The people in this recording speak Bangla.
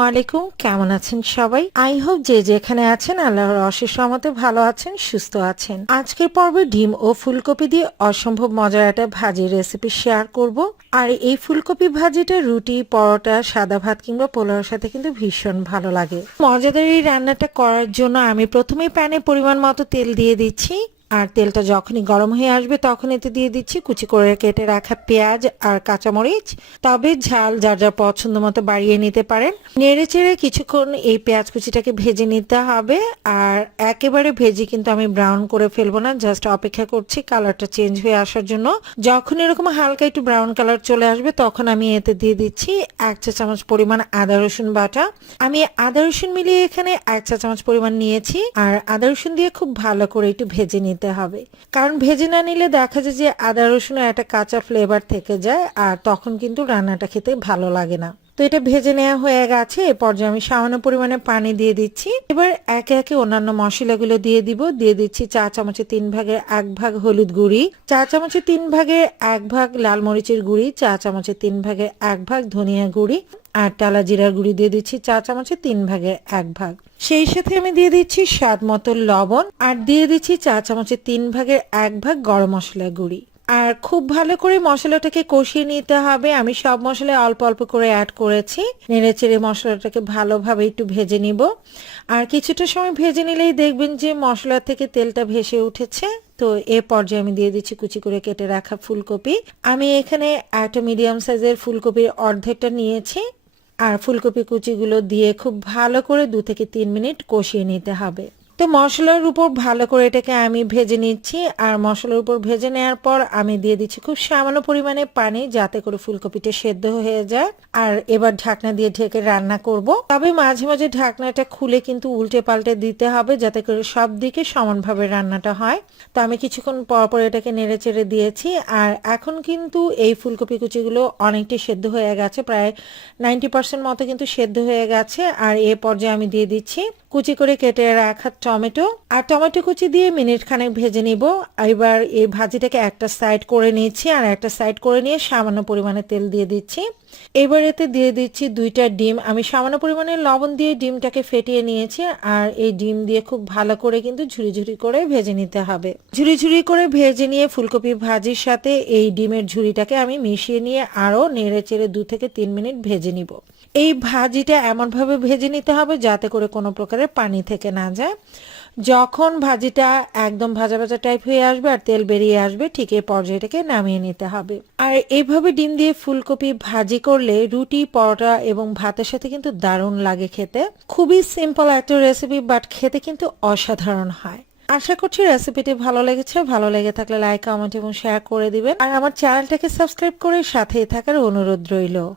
আলাইকুম। কেমন আছেন সবাই? আই হোপ যে যেখানে আছেন আল্লাহর অশেষ রহমতে ভালো আছেন, সুস্থ আছেন। আজকের পর্বে ডিম ও ফুলকপি দিয়ে অসম্ভব মজার একটা ভাজির রেসিপি শেয়ার করব। আর এই ফুলকপি ভাজিটা রুটি, পরোটা, সাদা ভাত কিংবা পোলাওর সাথে কিন্তু ভীষণ ভালো লাগে। মজাদার এই রান্নাটা করার জন্য আমি প্রথমেই প্যানে পরিমাণ মতো তেল দিয়ে দিচ্ছি। আর তেলটা যখনই গরম হয়ে আসবে, তখন এতে দিয়ে দিচ্ছি কুচি করে কেটে রাখা পেঁয়াজ আর কাঁচামরিচ। তবে ঝাল যার যার পছন্দ মতো বাড়িয়ে নিতে পারেন। নেড়ে চেড়ে কিছুক্ষণ এই পেঁয়াজ কুচিটাকে ভেজে নিতে হবে। আর একেবারে ভেজে কিন্তু আমি ব্রাউন করে ফেলব না, জাস্ট অপেক্ষা করছি কালারটা চেঞ্জ হয়ে আসার জন্য। যখন এরকম হালকা একটু ব্রাউন কালার চলে আসবে, তখন আমি এতে দিয়ে দিচ্ছি এক চা চামচ পরিমাণ আদা, রসুন বাটা। আমি আদা, রসুন মিলিয়ে এখানে এক চা চামচ পরিমাণ নিয়েছি। আর আদা, রসুন দিয়ে খুব ভালো করে একটু ভেজে নিতে হবে। কারণ ভেজে না নিলে দেখা যায় যে আদা রসুন একটা কাঁচা ফ্লেভার থেকে যায়, আর তখন কিন্তু রান্নাটা খেতে ভালো লাগে না। তো এটা ভেজে নেওয়া হয়ে গেছে। এ পর্যায়ে আমি সামান্য পরিমাণে পানি দিয়ে দিচ্ছি। এবার একে একে অন্যান্য মশলাগুলো দিয়ে দিব। দিয়ে দিচ্ছি চা চামচে তিন ভাগের এক ভাগ হলুদ গুঁড়ি। চা চামচে তিন ভাগের এক ভাগ লাল মরিচের গুঁড়ি। চা চামচে তিন ভাগে এক ভাগ ধনিয়া গুঁড়ি। আর টালা জিরার গুঁড়ি দিয়ে দিচ্ছি চা চামচে তিন ভাগের এক ভাগ। সেই সাথে আমি দিয়ে দিচ্ছি স্বাদ মতো লবণ। আর দিয়ে দিচ্ছি চা চামচে তিন ভাগের এক ভাগ গরম মশলা গুঁড়ি। আর খুব ভালো করে মশলাটাকে কষিয়ে নিতে হবে। আমি সব মশলা অল্প অল্প করে অ্যাড করেছি। নেড়ে চেড়ে মশলাটাকে ভালোভাবে একটু ভেজে নিব। আর কিছুটা সময় ভেজে নিলেই দেখবেন যে মশলা থেকে তেলটা ভেসে উঠেছে। তো এ পর্যায়ে আমি দিয়ে দিচ্ছি কুচি করে কেটে রাখা ফুলকপি। আমি এখানে একটা মিডিয়াম সাইজের ফুলকপির অর্ধেকটা নিয়েছি। আর ফুলকপি কুচিগুলো দিয়ে খুব ভালো করে দু থেকে তিন মিনিট কষিয়ে নিতে হবে। তো মশলার উপর ভালো করে এটাকে আমি ভেজে নিচ্ছি, আর মশলার উপর ভেজে নেওয়ার পর আমি দিয়ে দিচ্ছি খুব সামান্য পরিমাণে পানি যাতে করে ফুলকপিটা সেদ্ধ হয়ে যায়। আর এবার ঢাকনা দিয়ে ঢেকে রান্না করব। তবে মাঝে মাঝে ঢাকনাটা খুলে কিন্তু উল্টে পাল্টে দিতে হবে যাতে করে সব দিকে সমানভাবে রান্নাটা হয়। তো আমি কিছুক্ষণ পর পর এটাকে নেড়ে চেড়ে দিয়েছি, আর এখন কিন্তু এই ফুলকপি কুচিগুলো অনেকটাই সেদ্ধ হয়ে গেছে, প্রায় নাইনটি পার্সেন্ট মতো কিন্তু সেদ্ধ হয়ে গেছে। আর এ পর্যায়ে আমি দিয়ে দিচ্ছি, কুচি করে কেটে রাখা টমেটো আর টমেটো কুচি দিয়ে মিনিট খানেক ভেজে নিব। এবার এই ভাজিটাকে একটা সাইড করে নিয়েছি আর একটা সাইড করে নিয়ে সামান্য পরিমাণে তেল দিয়ে দিচ্ছি। এবার এতে দিয়ে দিচ্ছি দুইটা ডিম। আমি সামান্য পরিমাণে লবণ দিয়ে ডিমটাকে ফেটিয়ে নিয়েছি আর এই ডিম দিয়ে খুব ভালো করে কিন্তু ঝুরি ঝুরি করে ভেজে নিতে হবে। ঝুরি ঝুরি করে ভেজে নিয়ে ফুলকপি ভাজির সাথে এই ডিমের ঝুরিটাকে আমি মিশিয়ে নিয়ে আরও নেড়ে চেড়ে দু থেকে তিন মিনিট ভেজে নিব। এই ভাজিটা এমনভাবে ভেজে নিতে হবে যাতে করে কোনো প্রকারের পানি থেকে না যায়। যখন ভাজিটা একদম ভাজা ভাজা টাইপ হয়ে আসবে আর তেল বেরিয়ে আসবে, ঠিক এই পর্যায়টাকে নামিয়ে নিতে হবে। আর এইভাবে ডিম দিয়ে ফুলকপি ভাজি করলে রুটি, পরোটা এবং ভাতের সাথে কিন্তু দারুণ লাগে খেতে। খুবই সিম্পল একটা রেসিপি বাট খেতে কিন্তু অসাধারণ হয়। আশা করছি রেসিপিটি ভালো লেগেছে। ভালো লেগে থাকলে লাইক কমেন্ট এবং শেয়ার করে দিবেন। আর আমার চ্যানেলটাকে সাবস্ক্রাইব করে সাথেই থাকার অনুরোধ রইল।